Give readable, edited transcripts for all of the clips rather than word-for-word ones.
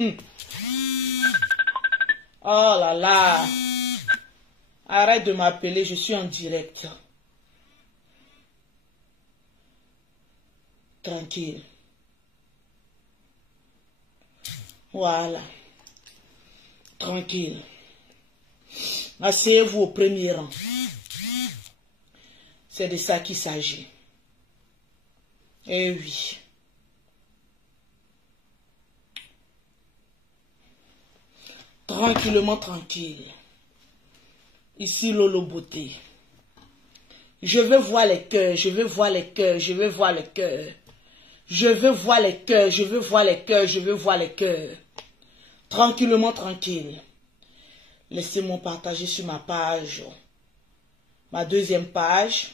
Oh là là. Arrête de m'appeler, je suis en direct. Tranquille. Voilà. Tranquille. Asseyez-vous au premier rang. C'est de ça qu'il s'agit. Eh oui. Tranquillement, tranquille. Ici, Lolo Beauté. Je veux voir les cœurs, je veux voir les cœurs, je veux voir les cœurs. Je veux voir les cœurs, je veux voir les cœurs, je veux voir les cœurs. Tranquillement, tranquille. Laissez-moi partager sur ma page. Ma deuxième page.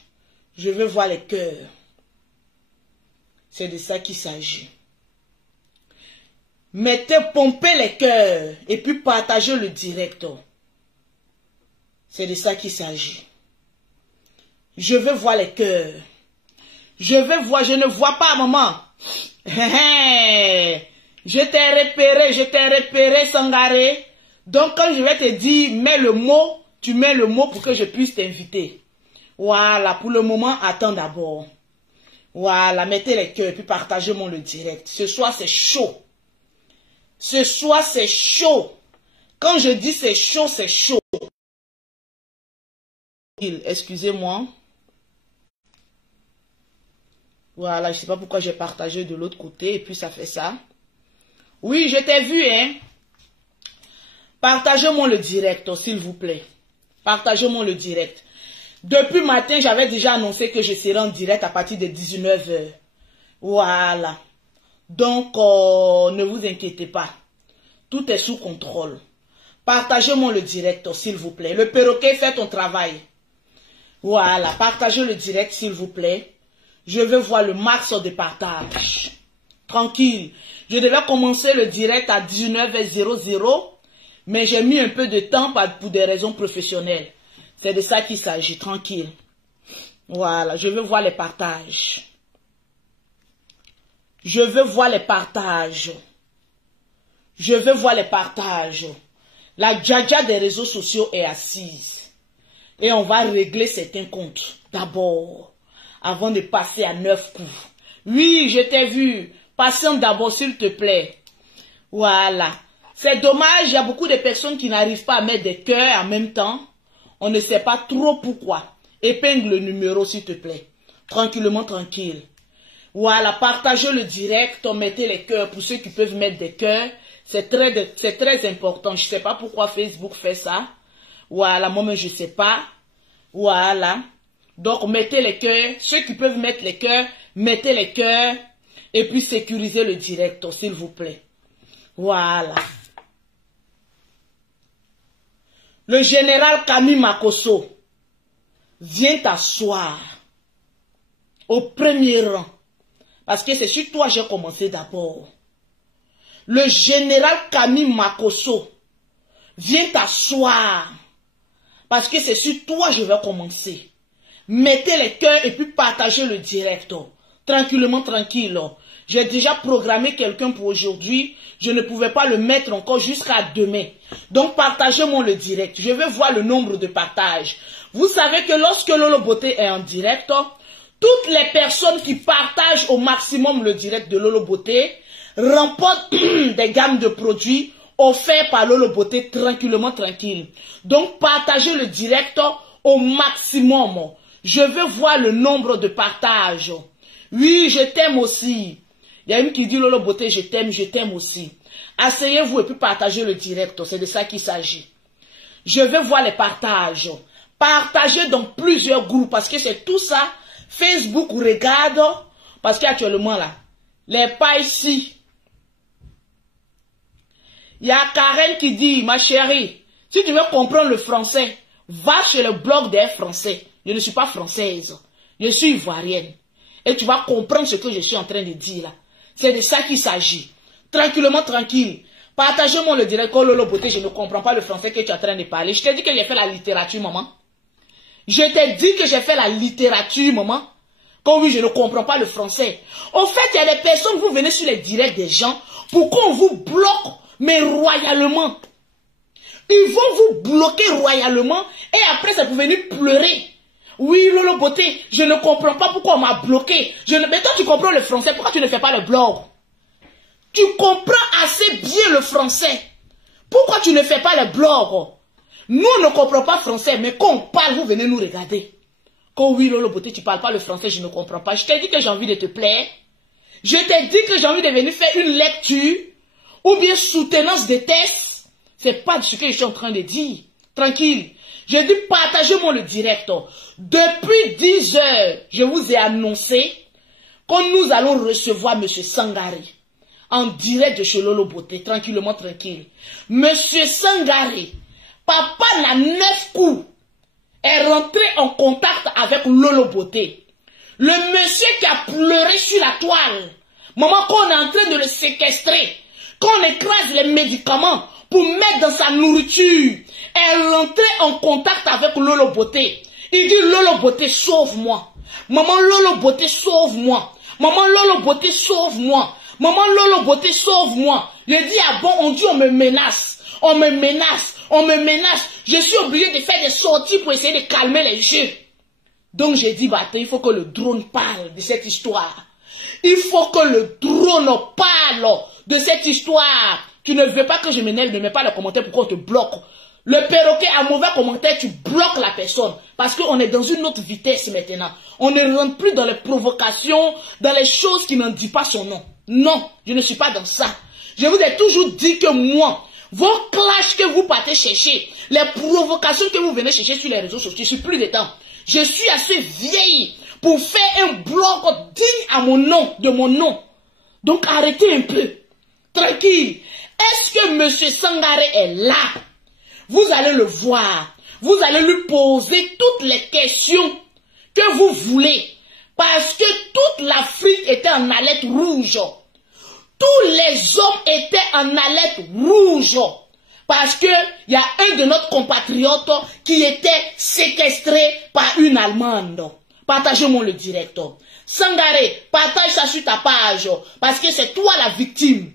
Je veux voir les cœurs. C'est de ça qu'il s'agit. Mettez, pompez les cœurs et puis partagez le direct. C'est de ça qu'il s'agit. Je veux voir les cœurs. Je veux voir, je ne vois pas, maman. Je t'ai repéré, Sangaré. Donc, quand je vais te dire, mets le mot, tu mets le mot pour que je puisse t'inviter. Voilà, pour le moment, attends d'abord. Voilà, mettez les cœurs et puis partagez-moi le direct. Ce soir, c'est chaud. Ce soir, c'est chaud. Quand je dis c'est chaud, c'est chaud. Excusez-moi. Voilà, je ne sais pas pourquoi j'ai partagé de l'autre côté et puis ça fait ça. Oui, je t'ai vu, hein. Partagez-moi le direct, s'il vous plaît. Partagez-moi le direct. Depuis matin, j'avais déjà annoncé que je serai en direct à partir de 19 h. Voilà. Donc, ne vous inquiétez pas. Tout est sous contrôle. Partagez-moi le direct, s'il vous plaît. Le perroquet, fait ton travail. Voilà. Partagez le direct, s'il vous plaît. Je veux voir le max de partage. Tranquille. Je devais commencer le direct à 19 h 00. Mais j'ai mis un peu de temps pour des raisons professionnelles. C'est de ça qu'il s'agit. Tranquille. Voilà. Je veux voir les partages. Je veux voir les partages. Je veux voir les partages. La djaja des réseaux sociaux est assise. Et on va régler certains comptes. D'abord. Avant de passer à 9 coups. Oui, je t'ai vu. Patiente d'abord, s'il te plaît. Voilà. C'est dommage, il y a beaucoup de personnes qui n'arrivent pas à mettre des cœurs en même temps. On ne sait pas trop pourquoi. Épingle le numéro, s'il te plaît. Tranquillement, tranquille. Voilà, partagez le direct, mettez les cœurs pour ceux qui peuvent mettre des cœurs. C'est très important. Je ne sais pas pourquoi Facebook fait ça. Voilà, moi-même, je ne sais pas. Voilà. Donc, mettez les cœurs. Ceux qui peuvent mettre les cœurs, mettez les cœurs. Et puis, sécurisez le direct, s'il vous plaît. Voilà. Le général Camille Makosso vient t'asseoir au premier rang. Parce que c'est sur toi que j'ai commencé d'abord. Le général Camille Makosso vient t'asseoir. Parce que c'est sur toi que je vais commencer. Mettez les cœurs et puis partagez le direct. Tranquillement, tranquille. J'ai déjà programmé quelqu'un pour aujourd'hui. Je ne pouvais pas le mettre encore jusqu'à demain. Donc, partagez-moi le direct. Je veux voir le nombre de partages. Vous savez que lorsque Lolo Beauté est en direct, toutes les personnes qui partagent au maximum le direct de Lolo Beauté remportent des gammes de produits offerts par Lolo Beauté tranquillement, tranquille. Donc, partagez le direct au maximum. Je veux voir le nombre de partages. Oui, je t'aime aussi. Il y a une qui dit Lolo Beauté, je t'aime aussi. Asseyez-vous et puis partagez le direct. C'est de ça qu'il s'agit. Je veux voir les partages. Partagez dans plusieurs groupes parce que c'est tout ça. Facebook regarde. Parce qu'actuellement là, les pas ici. Il y a Karen qui dit, ma chérie, si tu veux comprendre le français, va chez le blog des Français. Je ne suis pas française. Je suis ivoirienne. Et tu vas comprendre ce que je suis en train de dire là. C'est de ça qu'il s'agit. Tranquillement, tranquille. Partagez-moi le direct. Oh Lolo Beauté, je ne comprends pas le français que tu es en train de parler. Je t'ai dit que j'ai fait la littérature, maman. Je t'ai dit que j'ai fait la littérature, maman. Quand oui, je ne comprends pas le français. En fait, il y a des personnes, vous venez sur les directs des gens pour qu'on vous bloque mais royalement. Ils vont vous bloquer royalement et après ça peut venir pleurer. Oui, Lolo Beauté, je ne comprends pas pourquoi on m'a bloqué. Mais toi tu comprends le français, pourquoi tu ne fais pas le blog? Tu comprends assez bien le français. Pourquoi tu ne fais pas le blog? Nous on ne comprend pas français, mais quand on parle, vous venez nous regarder. Quand oui, Lolo Beauté, tu ne parles pas le français, je ne comprends pas. Je t'ai dit que j'ai envie de te plaire. Je t'ai dit que j'ai envie de venir faire une lecture ou bien soutenance de tests. C'est pas ce que je suis en train de dire. Tranquille. Je dis partagez-moi le direct. Depuis 10 heures, je vous ai annoncé que nous allons recevoir M. Sangaré en direct de chez Lolo Beauté. Tranquillement, tranquille. M. Sangaré, papa n'a 9 coups, est rentré en contact avec Lolo Beauté. Le monsieur qui a pleuré sur la toile, maman, qu'on est en train de le séquestrer, qu'on écrase les médicaments pour mettre dans sa nourriture, est rentré en contact avec Lolo Beauté. Il dit, Lolo Beauté, sauve-moi. Maman Lolo Beauté, sauve-moi. Maman Lolo Beauté, sauve-moi. Maman Lolo Beauté, sauve-moi. Je dis, ah bon, on dit, on me menace. On me menace. On me menace. Je suis obligé de faire des sorties pour essayer de calmer les jeux. Donc j'ai dit, bah, il faut que le drone parle de cette histoire. Il faut que le drone parle de cette histoire. Tu ne veux pas que je m'énerve, ne mets pas le commentaire, pourquoi on te bloque. Le perroquet à mauvais commentaire, tu bloques la personne. Parce qu'on est dans une autre vitesse maintenant. On ne rentre plus dans les provocations, dans les choses qui n'en disent pas son nom. Non, je ne suis pas dans ça. Je vous ai toujours dit que moi, vos clashs que vous partez chercher, les provocations que vous venez chercher sur les réseaux sociaux, je suis plus de temps. Je suis assez vieille pour faire un blog digne à mon nom, de mon nom. Donc arrêtez un peu. Tranquille. Est-ce que M. Sangaré est là? Vous allez le voir. Vous allez lui poser toutes les questions que vous voulez. Parce que toute l'Afrique était en alerte rouge. Tous les hommes étaient en alerte rouge. Parce que il y a un de nos compatriotes qui était séquestré par une Allemande. Partagez-moi le direct. Sangaré, partage ça sur ta page. Parce que c'est toi la victime.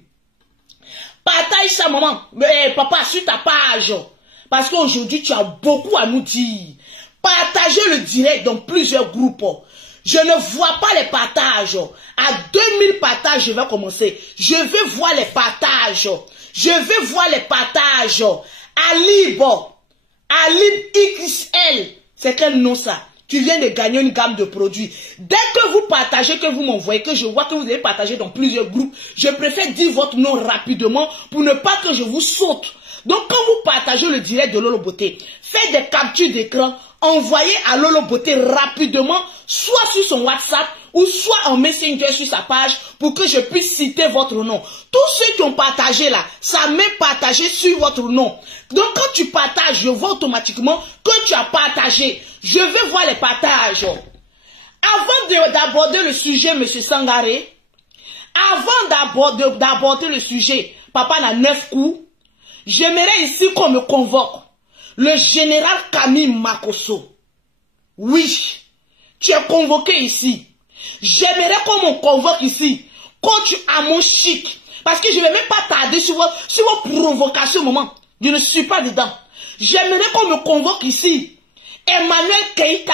Partage ça, maman, papa, sur ta page. Parce qu'aujourd'hui, tu as beaucoup à nous dire. Partagez le direct dans plusieurs groupes. Je ne vois pas les partages. À 2000 partages, je vais commencer. Je vais voir les partages. Je vais voir les partages. Alib XL. C'est quel nom ça? Tu viens de gagner une gamme de produits. Dès que vous partagez, que vous m'envoyez, que je vois que vous avez partagé dans plusieurs groupes, je préfère dire votre nom rapidement pour ne pas que je vous saute. Donc quand vous partagez le direct de Lolo Beauté, faites des captures d'écran, envoyez à Lolo Beauté rapidement, soit sur son WhatsApp ou soit en Messenger sur sa page pour que je puisse citer votre nom. Tous ceux qui ont partagé là, ça m'est partagé sur votre nom. Donc quand tu partages, je vois automatiquement que tu as partagé. Je vais voir les partages. Avant d'aborder le sujet, M. Sangaré, avant d'aborder le sujet, papa n'a 9 coups, j'aimerais ici qu'on me convoque le général Camille Makosso. Oui, tu es convoqué ici. J'aimerais qu'on me convoque ici, coach Amon Chic, parce que je ne vais même pas tarder sur vos provocations au moment. Je ne suis pas dedans. J'aimerais qu'on me convoque ici Emmanuel Keïta.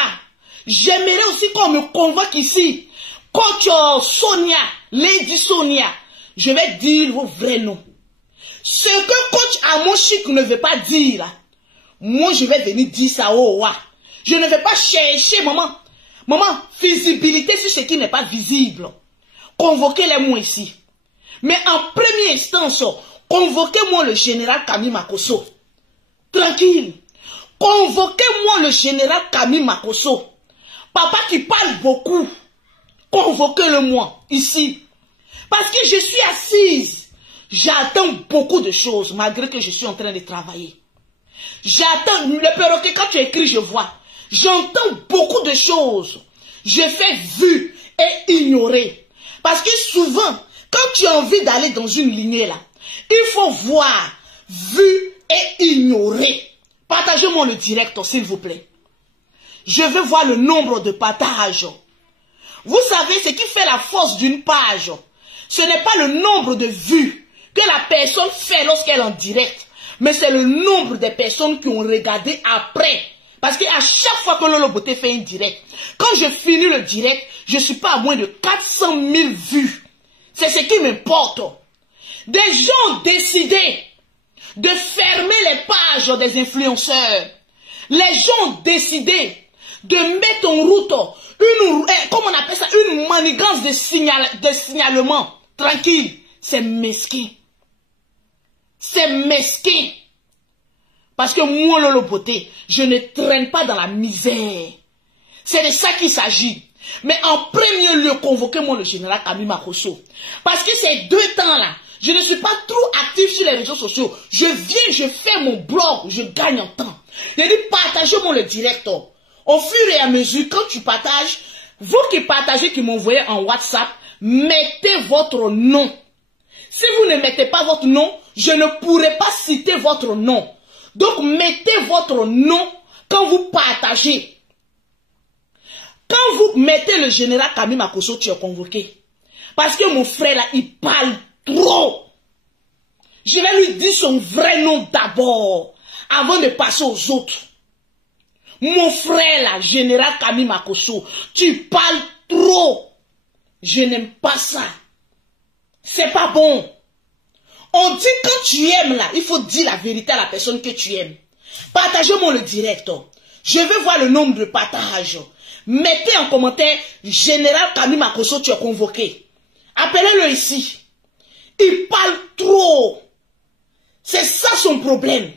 J'aimerais aussi qu'on me convoque ici coach Sonia, Lady Sonia. Je vais dire vos vrais noms. Ce que coach Amon Chic ne veut pas dire, moi je vais venir dire ça au roi. Je ne vais pas chercher, maman, visibilité sur ce qui n'est pas visible. Convoquez-les-moi ici. Mais en première instance, convoquez-moi le général Camille Makosso. Tranquille. Convoquez-moi le général Camille Makosso. Papa qui parle beaucoup. Convoquez-le-moi ici. Parce que je suis assise. J'attends beaucoup de choses malgré que je suis en train de travailler. J'attends. Le perroquet, quand tu écris, je vois. J'entends beaucoup de choses. Je fais vu et ignorer. Parce que souvent, quand tu as envie d'aller dans une lignée là, il faut voir, vu et ignorer. Partagez-moi le direct, s'il vous plaît. Je veux voir le nombre de partages. Vous savez, ce qui fait la force d'une page, ce n'est pas le nombre de vues, que la personne fait lorsqu'elle est en direct. Mais c'est le nombre de personnes qui ont regardé après. Parce qu'à chaque fois que Lolo Beauté fait un direct, quand je finis le direct, je ne suis pas à moins de 400 000 vues. C'est ce qui m'importe. Des gens ont décidé de fermer les pages des influenceurs. Les gens ont décidé de mettre en route comment on appelle ça, une manigance de signalement. Tranquille, c'est mesquin. C'est mesquin. Parce que moi, Lolo Beauté, je ne traîne pas dans la misère. C'est de ça qu'il s'agit. Mais en premier lieu, convoquez-moi le général Camille Makosso. Parce que ces 2 temps-là, je ne suis pas trop actif sur les réseaux sociaux. Je viens, je fais mon blog, je gagne en temps. Je dis, partagez-moi le direct. Au fur et à mesure, quand tu partages, vous qui partagez, qui m'envoyez en WhatsApp, mettez votre nom. Si vous ne mettez pas votre nom, je ne pourrai pas citer votre nom. Donc, mettez votre nom quand vous partagez. Quand vous mettez le général Camille Makosso, tu es convoqué. Parce que mon frère là, il parle trop. Je vais lui dire son vrai nom d'abord, avant de passer aux autres. Mon frère là, général Camille Makosso, tu parles trop. Je n'aime pas ça. C'est pas bon. On dit quand tu aimes là, il faut dire la vérité à la personne que tu aimes. Partagez-moi le direct. Je veux voir le nombre de partages. Mettez en commentaire, général Camille Makosso, tu es convoqué. Appelez-le ici. Il parle trop. C'est ça son problème.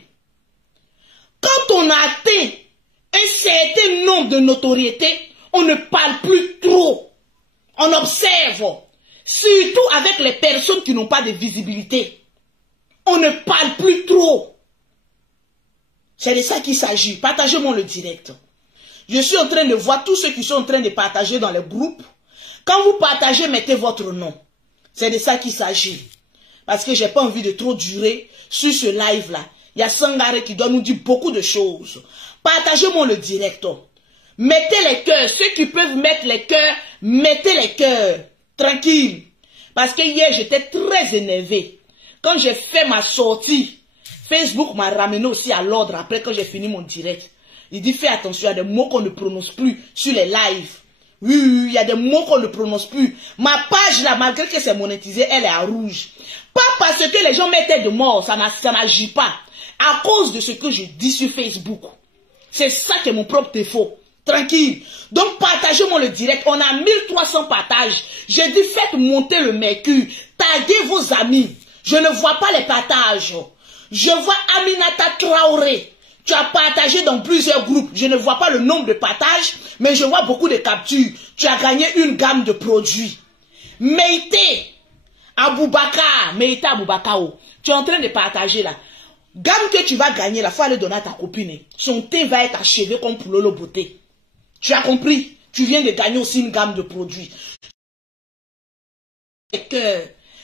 Quand on a atteint un certain nombre de notoriété, on ne parle plus trop. On observe. Surtout avec les personnes qui n'ont pas de visibilité. On ne parle plus trop. C'est de ça qu'il s'agit. Partagez-moi le direct. Je suis en train de voir tous ceux qui sont en train de partager dans les groupes. Quand vous partagez, mettez votre nom. C'est de ça qu'il s'agit. Parce que je n'ai pas envie de trop durer sur ce live-là. Il y a Sangaré qui doit nous dire beaucoup de choses. Partagez-moi le direct. Mettez les cœurs. Ceux qui peuvent mettre les cœurs, mettez les cœurs. Tranquille. Parce que hier, j'étais très énervé. Quand j'ai fait ma sortie, Facebook m'a ramené aussi à l'ordre après quand j'ai fini mon direct. Il dit, fais attention, il y a des mots qu'on ne prononce plus sur les lives. Oui, il y a des mots qu'on ne prononce plus. Ma page là, malgré que c'est monétisé, elle est à rouge. Pas parce que les gens mettaient de mort, ça n'agit pas. À cause de ce que je dis sur Facebook. C'est ça qui est mon propre défaut. Tranquille. Donc partagez-moi le direct. On a 1300 partages. Je dis, faites monter le mercure. Taguez vos amis. Je ne vois pas les partages. Je vois Aminata Traoré. Tu as partagé dans plusieurs groupes. Je ne vois pas le nombre de partages, mais je vois beaucoup de captures. Tu as gagné une gamme de produits. Meïté Aboubakar, Meïté Aboubakao, tu es en train de partager là. Gamme que tu vas gagner, il faut aller donner à ta copine. Son thé va être achevé comme pour Lolo Beauté. Tu as compris? Tu viens de gagner aussi une gamme de produits. Les cœurs.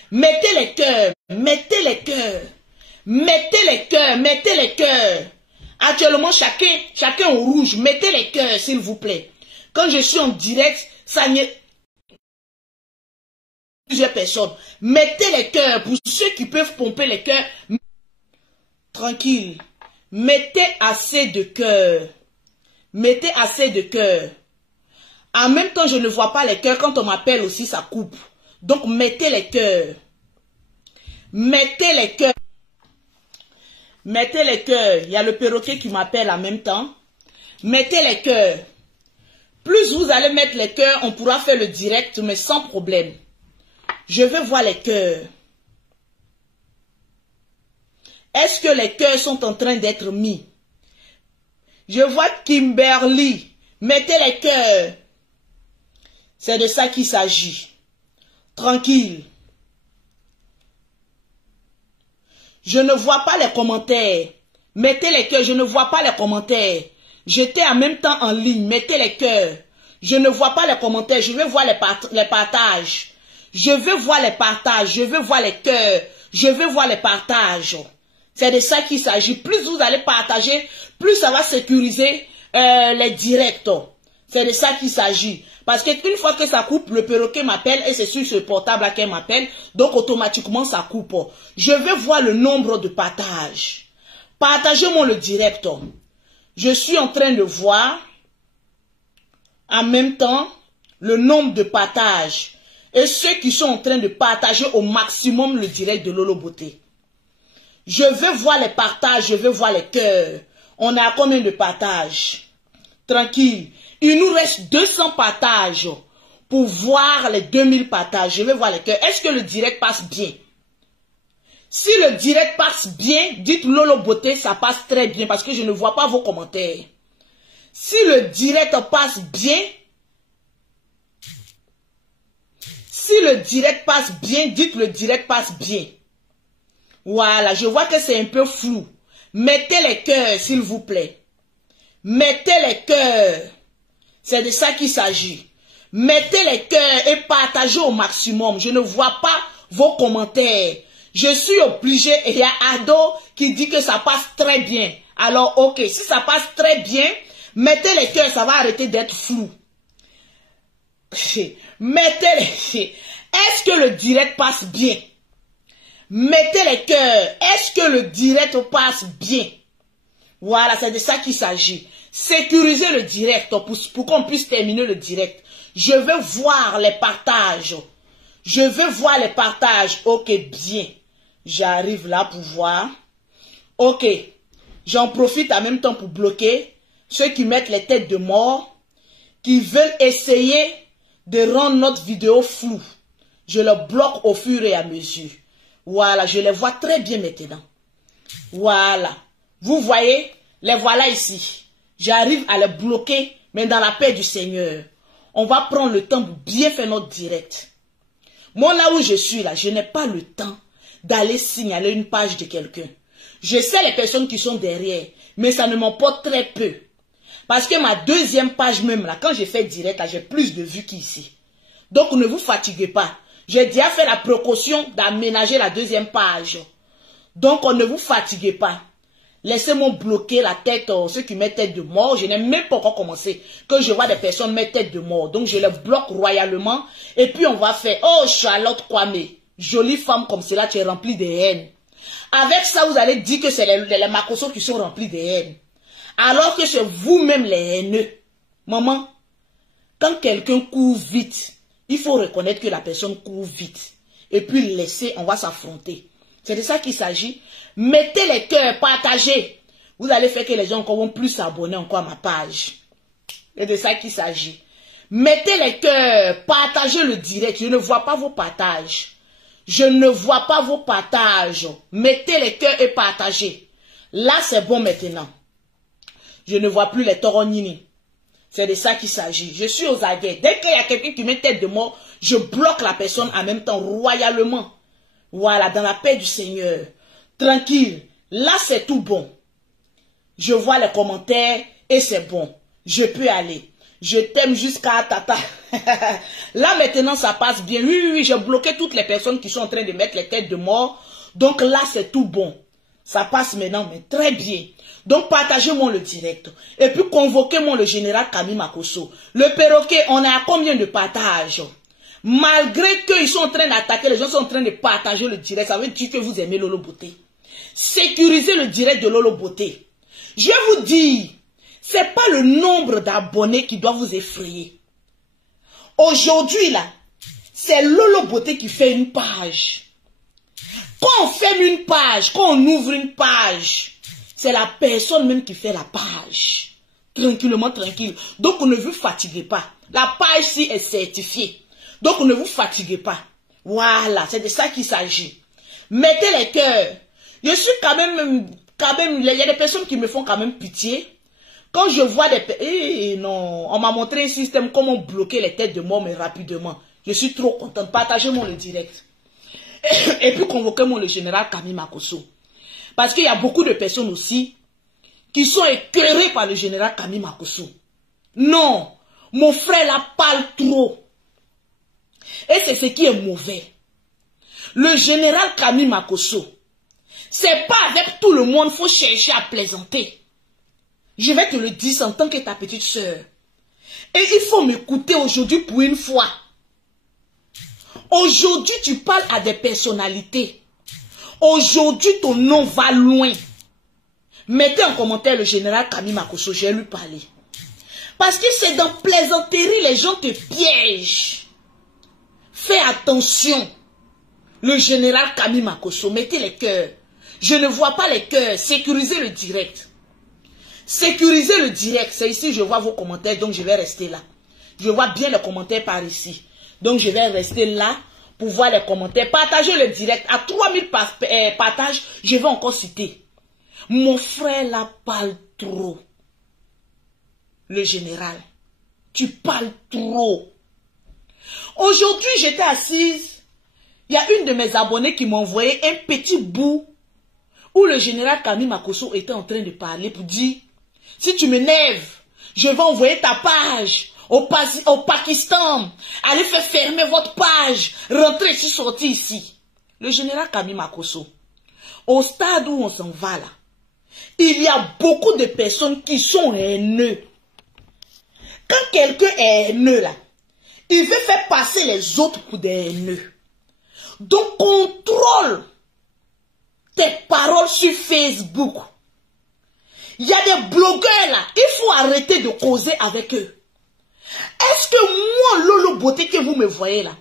Mettez les cœurs. Mettez les cœurs. Mettez les cœurs. Mettez les cœurs. Actuellement, chacun au rouge. Mettez les cœurs, s'il vous plaît. Quand je suis en direct, ça n'y est. Plusieurs personnes. Mettez les cœurs. Pour ceux qui peuvent pomper les cœurs. Tranquille. Mettez assez de cœur. Mettez assez de cœur. En même temps, je ne vois pas les cœurs. Quand on m'appelle aussi, ça coupe. Donc, mettez les cœurs. Mettez les cœurs. Mettez les cœurs. Il y a le perroquet qui m'appelle en même temps. Mettez les cœurs. Plus vous allez mettre les cœurs, on pourra faire le direct, mais sans problème. Je veux voir les cœurs. Est-ce que les cœurs sont en train d'être mis? Je vois Kimberly. Mettez les cœurs. C'est de ça qu'il s'agit. Tranquille. Je ne vois pas les commentaires. Mettez les cœurs. Je ne vois pas les commentaires. J'étais en même temps en ligne. Mettez les cœurs. Je ne vois pas les commentaires. Je veux voir les partages. Je veux voir les partages. Je veux voir les cœurs. Je veux voir les partages. C'est de ça qu'il s'agit. Plus vous allez partager, plus ça va sécuriser les directs. C'est de ça qu'il s'agit. Parce qu'une fois que ça coupe, le perroquet m'appelle et c'est sur ce portable qu'elle m'appelle. Donc automatiquement ça coupe. Je vais voir le nombre de partages. Partagez-moi le direct. Je suis en train de voir en même temps le nombre de partages. Et ceux qui sont en train de partager au maximum le direct de Lolo Beauté. Je vais voir les partages, je vais voir les cœurs. On a combien de partages? Tranquille. Il nous reste 200 partages pour voir les 2000 partages. Je vais voir les cœurs. Est-ce que le direct passe bien? Si le direct passe bien, dites Lolo Beauté, ça passe très bien parce que je ne vois pas vos commentaires. Si le direct passe bien, dites le direct passe bien. Voilà, je vois que c'est un peu flou. Mettez les cœurs, s'il vous plaît. Mettez les cœurs. C'est de ça qu'il s'agit. Mettez les cœurs et partagez au maximum. Je ne vois pas vos commentaires. Je suis obligé, et il y a Ado qui dit que ça passe très bien. Alors, ok, si ça passe très bien, mettez les cœurs, ça va arrêter d'être flou. Mettez les... Est-ce que le direct passe bien? Mettez les cœurs. Est-ce que le direct passe bien? Voilà, c'est de ça qu'il s'agit. Sécurisez le direct pour qu'on puisse terminer le direct. Je vais voir les partages. Je vais voir les partages. Ok, bien. J'arrive là pour voir. Ok. J'en profite en même temps pour bloquer ceux qui mettent les têtes de mort, qui veulent essayer de rendre notre vidéo floue. Je le bloque au fur et à mesure. Voilà, je les vois très bien maintenant. Voilà. Vous voyez, les voilà ici. J'arrive à les bloquer, mais dans la paix du Seigneur. On va prendre le temps pour bien faire notre direct. Moi, là où je suis, là, je n'ai pas le temps d'aller signaler une page de quelqu'un. Je sais les personnes qui sont derrière, mais ça ne m'emporte très peu. Parce que ma deuxième page même, là, quand j'ai fait direct, là, j'ai plus de vues qu'ici. Donc, ne vous fatiguez pas. J'ai déjà fait la précaution d'aménager la deuxième page. Donc, ne vous fatiguez pas. Laissez-moi bloquer la tête, ceux qui mettent tête de mort. Je n'ai même pas encore commencé. Que je vois des personnes mettre tête de mort. Donc, je les bloque royalement. Et puis, on va faire, oh, Charlotte Kwame, jolie femme comme cela, tu es remplie de haine. Avec ça, vous allez dire que c'est les Makosso qui sont remplis de haine. Alors que c'est vous-même les haineux. Maman, quand quelqu'un court vite, il faut reconnaître que la personne court vite. Et puis laisser, on va s'affronter. C'est de ça qu'il s'agit. Mettez les cœurs, partagez. Vous allez faire que les gens vont plus s'abonner encore à ma page. C'est de ça qu'il s'agit. Mettez les cœurs, partagez le direct. Je ne vois pas vos partages. Je ne vois pas vos partages. Mettez les cœurs et partagez. Là, c'est bon maintenant. Je ne vois plus les toronini. C'est de ça qu'il s'agit. Je suis aux aguets. Dès qu'il y a quelqu'un qui met tête de mort, je bloque la personne en même temps, royalement. Voilà, dans la paix du Seigneur. Tranquille. Là, c'est tout bon. Je vois les commentaires et c'est bon. Je peux aller. Je t'aime jusqu'à Tata. Là, maintenant, ça passe bien. Oui, oui, oui, j'ai bloqué toutes les personnes qui sont en train de mettre les têtes de mort. Donc là, c'est tout bon. Ça passe maintenant, mais très bien. Donc, partagez-moi le direct. Et puis, convoquez-moi le général Camille Makosso. Le perroquet, on est à combien de partages? Malgré qu'ils sont en train d'attaquer, les gens sont en train de partager le direct. Ça veut dire que vous aimez Lolo Beauté. Sécurisez le direct de Lolo Beauté. Je vais vous dire, c'est pas le nombre d'abonnés qui doit vous effrayer. Aujourd'hui, là, c'est Lolo Beauté qui fait une page. Quand on ferme une page, quand on ouvre une page, c'est la personne même qui fait la page. Tranquillement, tranquille. Donc, ne vous fatiguez pas. La page-ci est certifiée. Donc, ne vous fatiguez pas. Voilà, c'est de ça qu'il s'agit. Mettez les cœurs. Je suis quand même, il y a des personnes qui me font quand même pitié. Quand je vois des... non, on m'a montré un système comment bloquer les têtes de mort, mais rapidement. Je suis trop contente. Partagez-moi le direct. Et puis convoquez-moi le général Camille Makosso. Parce qu'il y a beaucoup de personnes aussi qui sont écœurées par le général Camille Makosso. Non, mon frère là parle trop. Et c'est ce qui est mauvais. Le général Camille Makosso, c'est pas avec tout le monde qu'il faut chercher à plaisanter. Je vais te le dire en tant que ta petite sœur. Et il faut m'écouter aujourd'hui pour une fois. Aujourd'hui, tu parles à des personnalités. Aujourd'hui, ton nom va loin. Mettez en commentaire le général Kami Makosso, je vais lui parler. Parce que c'est dans plaisanterie, les gens te piègent. Fais attention. Le général Kami Makosso, mettez les cœurs. Je ne vois pas les cœurs. Sécurisez le direct. Sécurisez le direct. C'est ici, je vois vos commentaires, donc je vais rester là. Je vois bien les commentaires par ici. Donc je vais rester là pour voir les commentaires. Partagez le direct. À 3000 partages, je vais encore citer. Mon frère là parle trop. Le général, tu parles trop. Aujourd'hui, j'étais assise. Il y a une de mes abonnés qui m'a envoyé un petit bout où le général Kami Makosso était en train de parler pour dire, si tu m'énerves, je vais envoyer ta page au Pakistan. Allez faire fermer votre page. Rentrez ici, sortez ici. Le général Kami Makosso, au stade où on s'en va là, il y a beaucoup de personnes qui sont haineux. Quand quelqu'un est haineux là, il veut faire passer les autres pour des haineux. Donc contrôle tes paroles sur Facebook. Il y a des blogueurs là, il faut arrêter de causer avec eux. Est-ce que moi, Lolo Beauté, que vous me voyez là,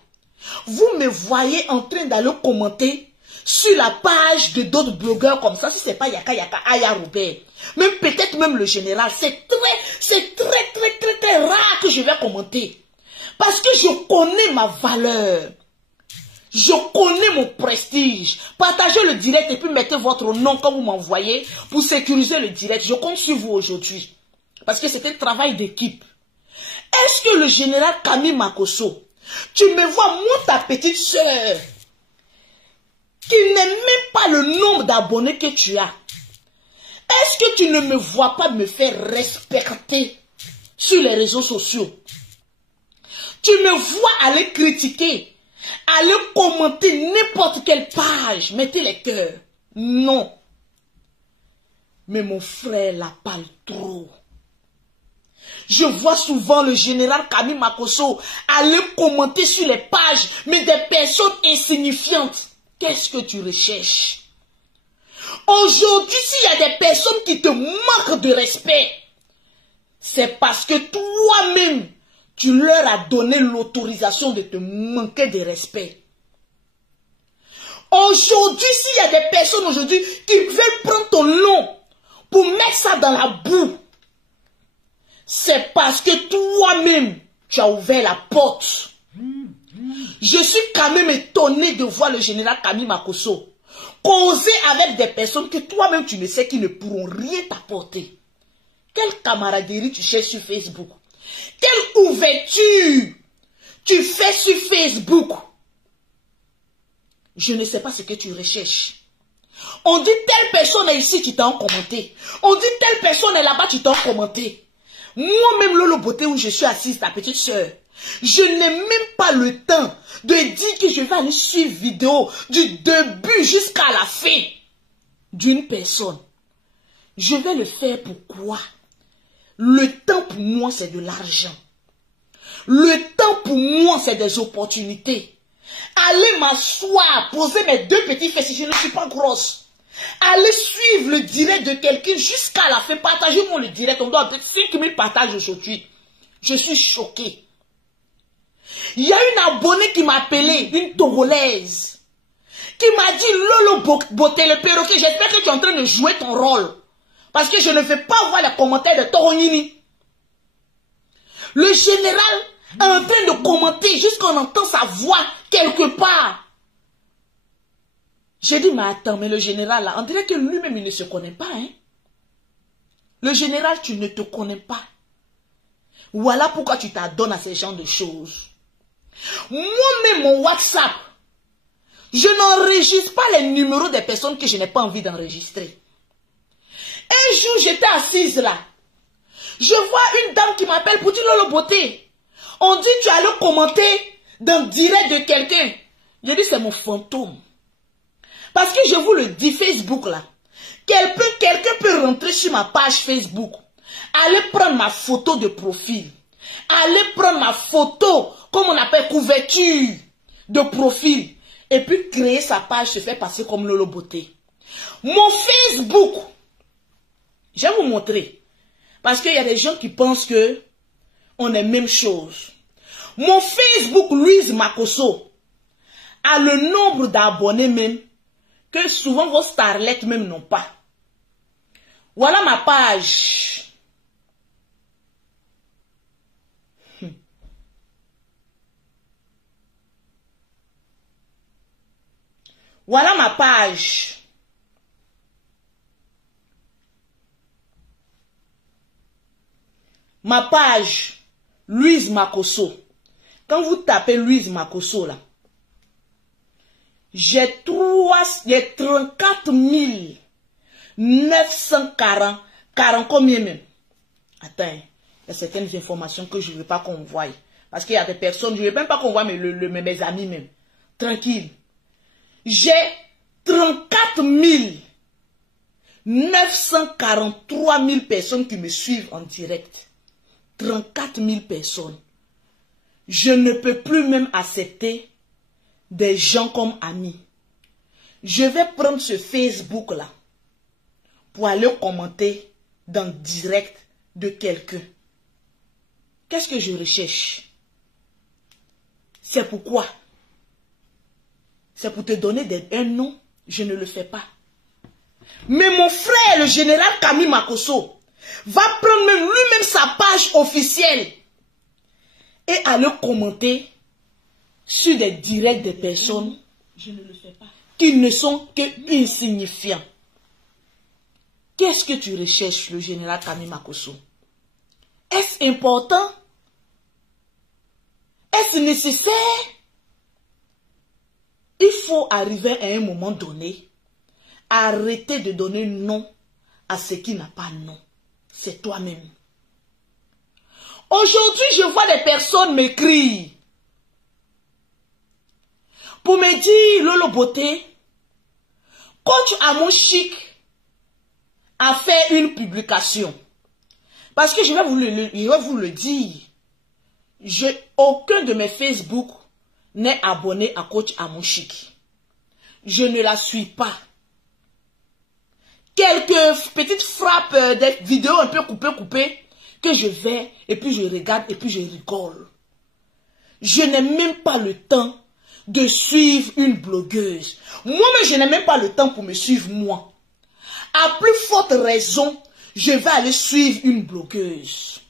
vous me voyez en train d'aller commenter sur la page de d'autres blogueurs comme ça, si c'est pas Yaka Aya Robert, même peut-être même le général, c'est très rare que je vais commenter. Parce que je connais ma valeur. Je connais mon prestige. Partagez le direct et puis mettez votre nom quand vous m'envoyez pour sécuriser le direct. Je compte sur vous aujourd'hui. Parce que c'est un travail d'équipe. Est-ce que le général Kami Makosso, tu me vois, moi ta petite soeur, qui n'est même pas le nombre d'abonnés que tu as, est-ce que tu ne me vois pas me faire respecter sur les réseaux sociaux? Tu me vois aller critiquer, aller commenter n'importe quelle page, mettez les cœurs. Non. Mais mon frère la parle trop. Je vois souvent le général Kami Makosso aller commenter sur les pages, mais des personnes insignifiantes. Qu'est-ce que tu recherches? Aujourd'hui, s'il y a des personnes qui te manquent de respect, c'est parce que toi-même, tu leur as donné l'autorisation de te manquer de respect. Aujourd'hui, s'il y a des personnes aujourd'hui qui veulent prendre ton nom pour mettre ça dans la boue, c'est parce que toi-même, tu as ouvert la porte. Je suis quand même étonné de voir le général Kami Makosso causer avec des personnes que toi-même tu ne sais qui ne pourront rien t'apporter. Quelle camaraderie tu cherches sur Facebook? Quelle ouverture tu fais sur Facebook? Je ne sais pas ce que tu recherches. On dit telle personne est ici, tu t'en commenté. On dit telle personne est là-bas, tu t'en commenté. Moi-même, Lolo Beauté, où je suis assise, ta petite soeur, je n'ai même pas le temps de dire que je vais aller suivre vidéo du début jusqu'à la fin d'une personne. Je vais le faire pourquoi? Le temps pour moi, c'est de l'argent. Le temps pour moi, c'est des opportunités. Aller m'asseoir, poser mes deux petits fesses, je ne suis pas grosse. Allez suivre le direct de quelqu'un jusqu'à la fin. Partagez-moi le direct. On doit peut-être 5000 partages aujourd'hui. Je suis choqué. Il y a une abonnée qui m'a appelé, une Togolaise, qui m'a dit, Lolo Beauté, le perroquet, j'espère que tu es en train de jouer ton rôle. Parce que je ne veux pas voir les commentaires de Toronini. Le général est en train de commenter jusqu'à qu'on entend sa voix quelque part. J'ai dit, mais attends, mais le général là, on dirait que lui-même, il ne se connaît pas, hein. Le général, tu ne te connais pas. Voilà pourquoi tu t'adonnes à ces genres de choses. Moi-même, mon WhatsApp, je n'enregistre pas les numéros des personnes que je n'ai pas envie d'enregistrer. Un jour, j'étais assise là. Je vois une dame qui m'appelle pour dire, Lolo Beauté, on dit tu allais commenter dans le direct de quelqu'un. Je dis, c'est mon fantôme. Parce que je vous le dis, Facebook là, quelqu'un peut rentrer sur ma page Facebook, aller prendre ma photo de profil, aller prendre ma photo, comme on appelle couverture de profil, et puis créer sa page, se faire passer comme Lolo Beauté. Mon Facebook, je vais vous montrer, parce qu'il y a des gens qui pensent que on est même chose. Mon Facebook, Louise Makosso, a le nombre d'abonnés même, que souvent vos starlets même n'ont pas. Voilà ma page. Voilà ma page. Ma page, Louise Makosso. Quand vous tapez Louise Makosso là, j'ai 34 940, 40 combien même? Attends, il y a certaines informations que je ne veux pas qu'on voie. Parce qu'il y a des personnes, je ne veux même pas qu'on voie mes amis même. Tranquille. J'ai 34 943 000 personnes qui me suivent en direct. 34 000 personnes. Je ne peux plus même accepter des gens comme amis. Je vais prendre ce Facebook-là pour aller commenter dans le direct de quelqu'un. Qu'est-ce que je recherche? C'est pourquoi? C'est pour te donner un nom, je ne le fais pas. Mais mon frère, le général Camille Makosso, va prendre même lui-même sa page officielle et aller commenter sur des directs de personnes je ne le fais pas, qui ne sont que insignifiants. Qu'est-ce que tu recherches, le général Camille Makosso? Est-ce important? Est-ce nécessaire? Il faut arriver à un moment donné à arrêter de donner nom à ce qui n'a pas nom. C'est toi-même. Aujourd'hui, je vois des personnes m'écrire pour me dire, Lolo Beauté, Coach Amon Chic a fait une publication. Parce que je vais vous le dire, aucun de mes Facebook n'est abonné à Coach Amon Chic. Je ne la suis pas. Quelques petites frappes, des vidéos un peu coupées, que je vais, et puis je regarde, et puis je rigole. Je n'ai même pas le temps de suivre une blogueuse. Moi-même, je n'ai même pas le temps pour me suivre moi. À plus forte raison, je vais aller suivre une blogueuse.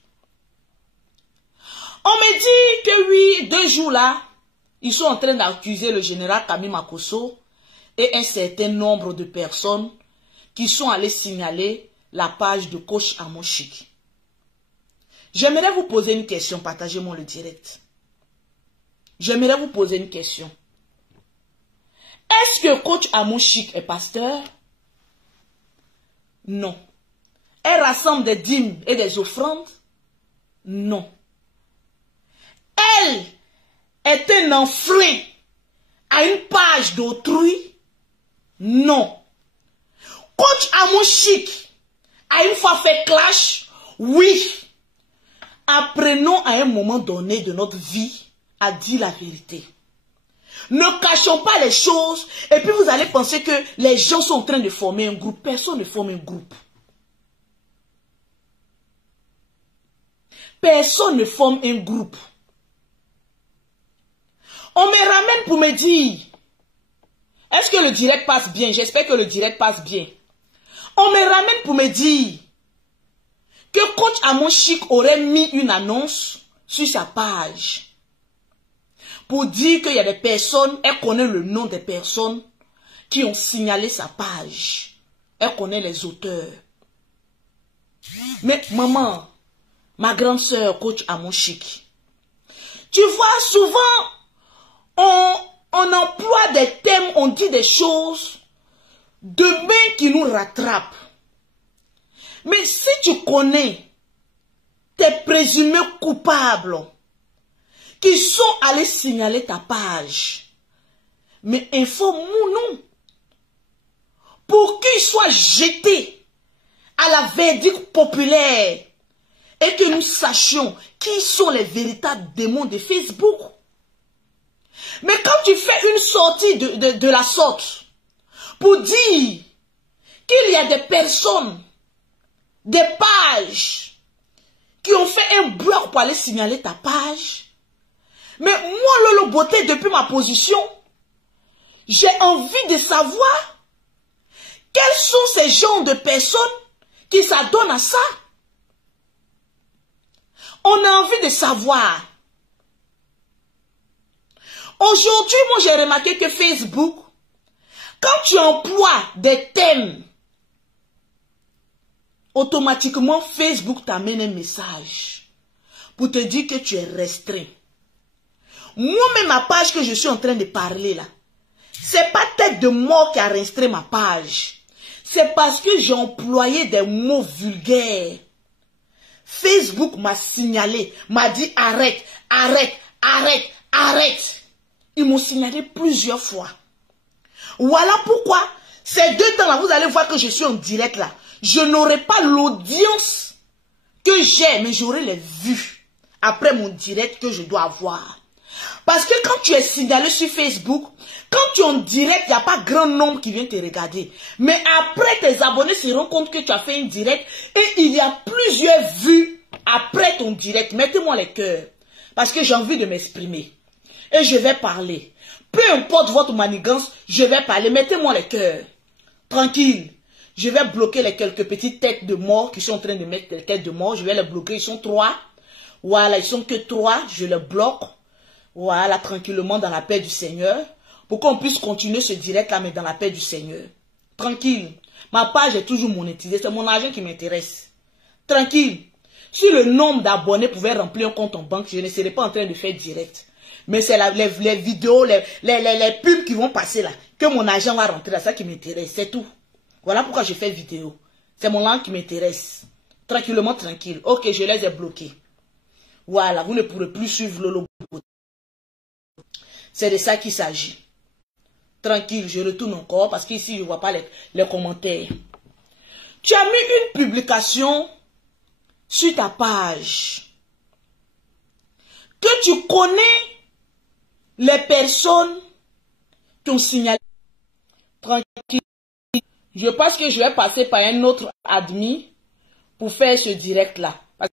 On me dit que oui, 2 jours là, ils sont en train d'accuser le général Camille Makosso et un certain nombre de personnes qui sont allées signaler la page de Coach Amon Chic. J'aimerais vous poser une question, partagez-moi le direct. J'aimerais vous poser une question. Est-ce que Coach Amon Chic est pasteur? Non. Elle rassemble des dîmes et des offrandes? Non. Elle est un enfreint à une page d'autrui? Non. Coach Amon Chic a une fois fait clash? Oui. Apprenons à un moment donné de notre vie à dire la vérité. Ne cachons pas les choses et puis vous allez penser que les gens sont en train de former un groupe. Personne ne forme un groupe. Personne ne forme un groupe. On me ramène pour me dire, est-ce que le direct passe bien? J'espère que le direct passe bien. On me ramène pour me dire que Coach Amon Chic aurait mis une annonce sur sa page pour dire qu'il y a des personnes, elle connaît le nom des personnes qui ont signalé sa page. Elle connaît les auteurs. Mais maman, ma grande sœur, Coach Amon Chic, tu vois, souvent, on emploie des thèmes, on dit des choses de main qui nous rattrapent. Mais si tu connais tes présumés coupables qui sont allés signaler ta page, mais informe-nous pour qu'ils soient jetés à la verdict populaire et que nous sachions qui sont les véritables démons de Facebook. Mais quand tu fais une sortie de la sorte pour dire qu'il y a des personnes, des pages qui ont fait un bloc pour aller signaler ta page, mais moi, Lolo Beauté, depuis ma position, j'ai envie de savoir quels sont ces genres de personnes qui s'adonnent à ça. On a envie de savoir. Aujourd'hui, moi, j'ai remarqué que Facebook, quand tu emploies des thèmes, automatiquement, Facebook t'amène un message pour te dire que tu es restreint. Moi-même, ma page que je suis en train de parler là, c'est pas tête de mort qui a restreint ma page. C'est parce que j'ai employé des mots vulgaires. Facebook m'a signalé, m'a dit arrête, arrête, arrête, arrête. Ils m'ont signalé plusieurs fois. Voilà pourquoi, ces 2 temps-là, vous allez voir que je suis en direct là. Je n'aurai pas l'audience que j'ai, mais j'aurai les vues après mon direct que je dois avoir. Parce que quand tu es signalé sur Facebook, quand tu es en direct, il n'y a pas grand nombre qui vient te regarder. Mais après, tes abonnés se rendent compte que tu as fait un direct et il y a plusieurs vues après ton direct. Mettez-moi les cœurs. Parce que j'ai envie de m'exprimer. Et je vais parler. Peu importe votre manigance, je vais parler. Mettez-moi les cœurs. Tranquille. Je vais bloquer les quelques petites têtes de mort qui sont en train de mettre des têtes de mort. Je vais les bloquer. Ils sont 3. Voilà, ils sont que 3. Je les bloque. Voilà, tranquillement dans la paix du Seigneur. Pour qu'on puisse continuer ce direct là, mais dans la paix du Seigneur. Tranquille. Ma page est toujours monétisée. C'est mon argent qui m'intéresse. Tranquille. Si le nombre d'abonnés pouvait remplir un compte en banque, je ne serais pas en train de faire direct. Mais c'est les vidéos, les pubs qui vont passer là, que mon argent va rentrer là, ça qui m'intéresse. C'est tout. Voilà pourquoi je fais vidéo. C'est mon langue qui m'intéresse. Tranquillement, tranquille. Ok, je les ai bloqués. Voilà, vous ne pourrez plus suivre Lolo Beauté. C'est de ça qu'il s'agit. Tranquille, je retourne encore parce qu'ici, je ne vois pas les commentaires. Tu as mis une publication sur ta page. Que tu connais les personnes qui ont signalé. Tranquille. Je pense que je vais passer par un autre admin pour faire ce direct-là.